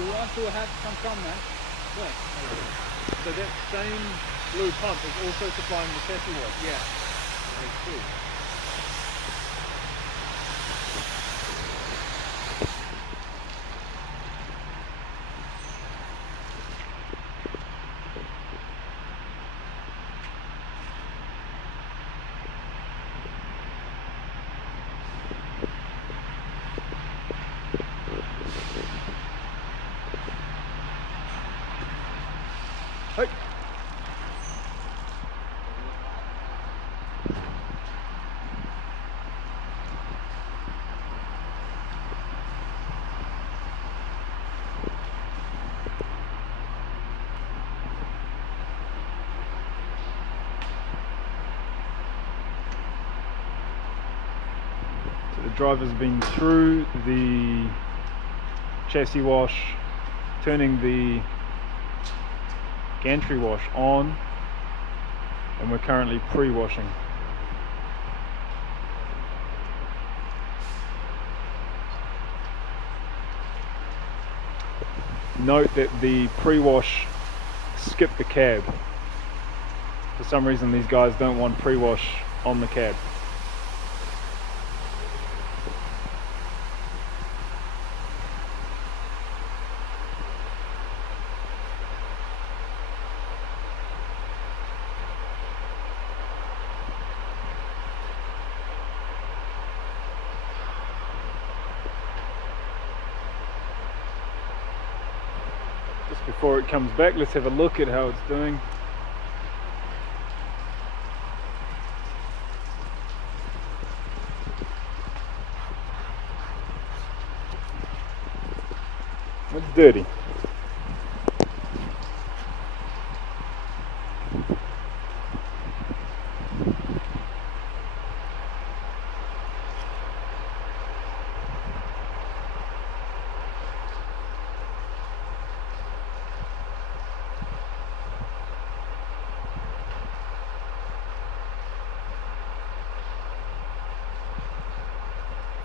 Your wife will have come, man. Look. So that same blue pump is also supplying the chassis wash? Yeah. That's cool. Hey. So the driver's been through the chassis wash, turning the gantry wash on, and we're currently pre-washing. Note that the pre-wash skipped the cab. For some reason these guys don't want pre-wash on the cab. Just before it comes back, let's have a look at how it's doing. It's dirty.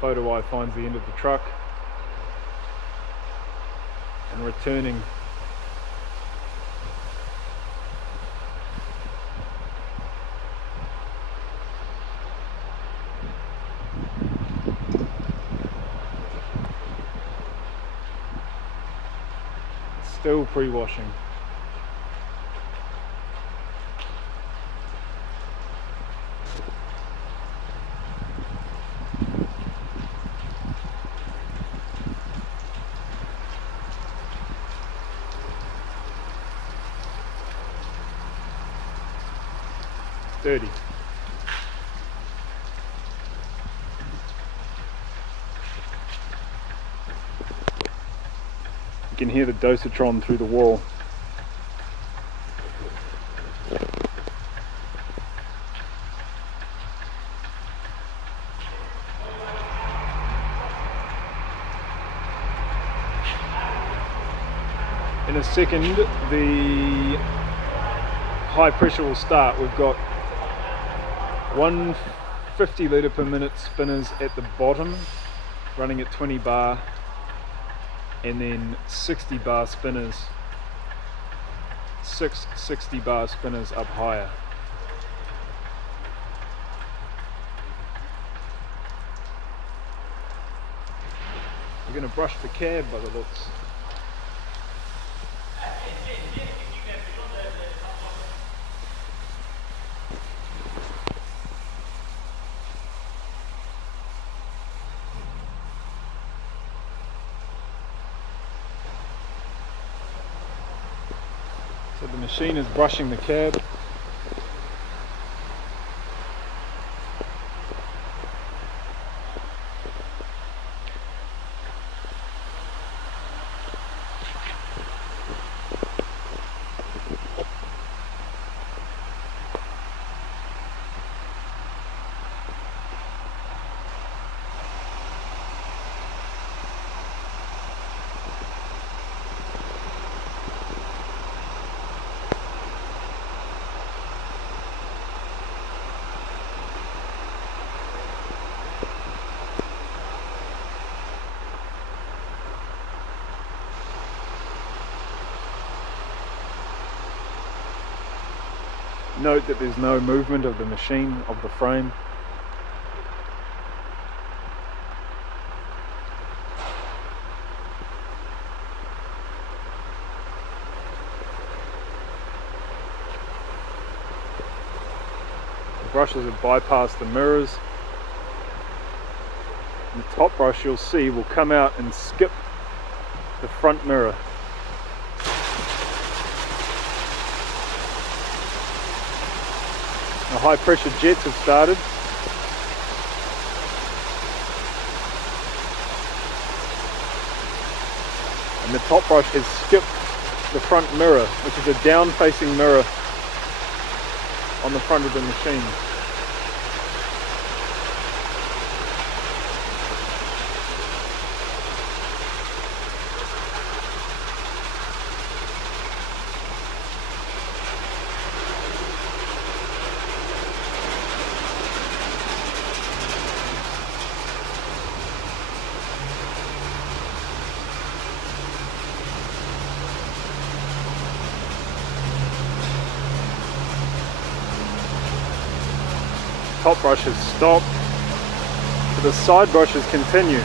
Photo eye finds the end of the truck and returning still pre-washing. Dirty. You can hear the dosatron through the wall. In a second, the high pressure will start. We've got 150 litre per minute spinners at the bottom, running at 20 bar, and then 60 bar spinners, 6 60 bar spinners up higher. We're going to brush the cab by the looks. So the machine is brushing the cab. Note that there's no movement of the machine, of the frame. The brushes have bypassed the mirrors. And the top brush, you'll see, will come out and skip the front mirror. The high pressure jets have started. And the top brush has skipped the front mirror, which is a down facing mirror on the front of the machine. Top brush has stopped, but the side brushes continue.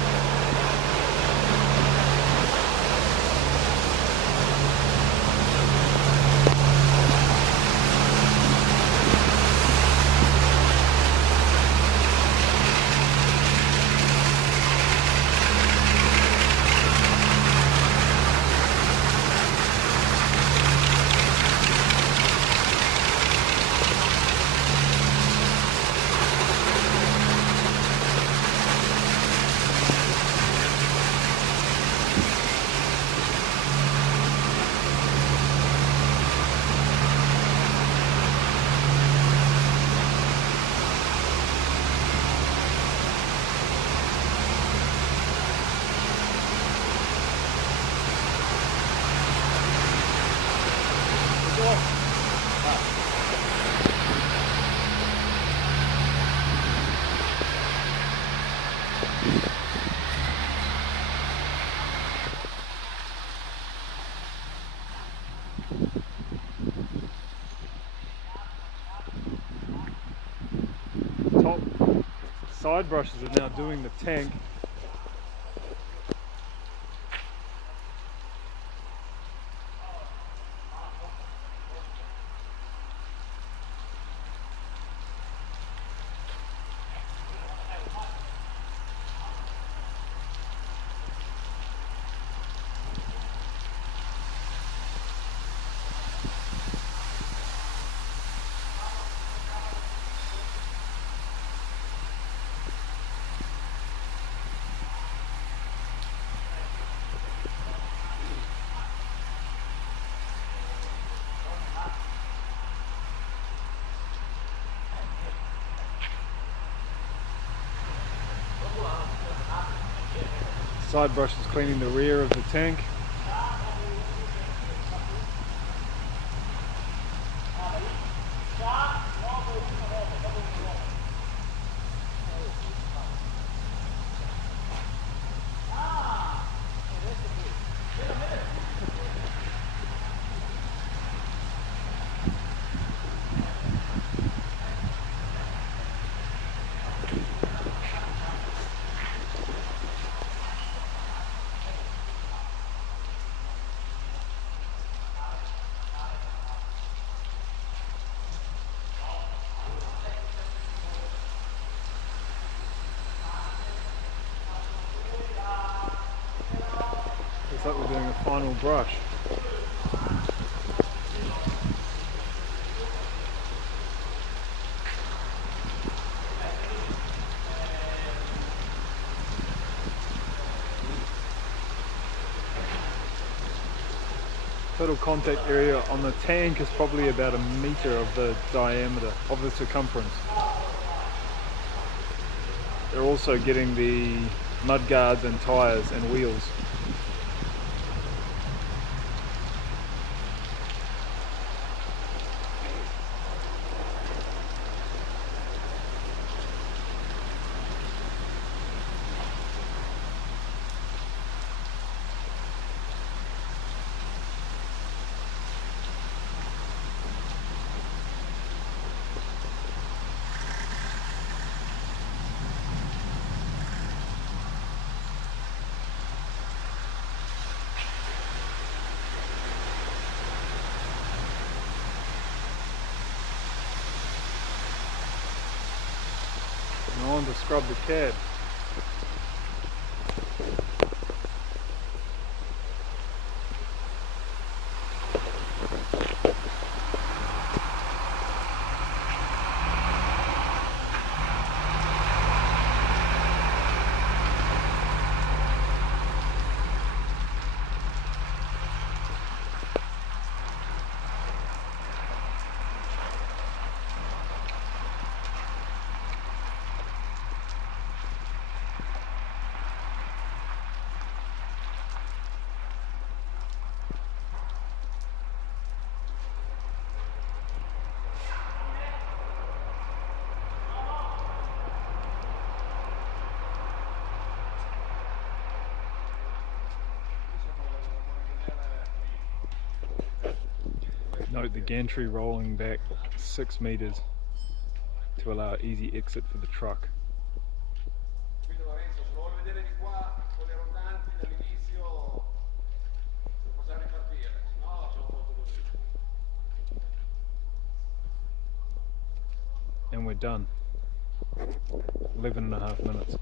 Top side brushes are now doing the tank. Side brush is cleaning the rear of the tank. Looks like we're doing a final brush. Total contact area on the tank is probably about 1 meter of the diameter, of the circumference. They're also getting the mud guards and tyres and wheels. on to scrub the cab. Note the gantry rolling back 6 meters to allow easy exit for the truck. And we're done. 11.5 minutes.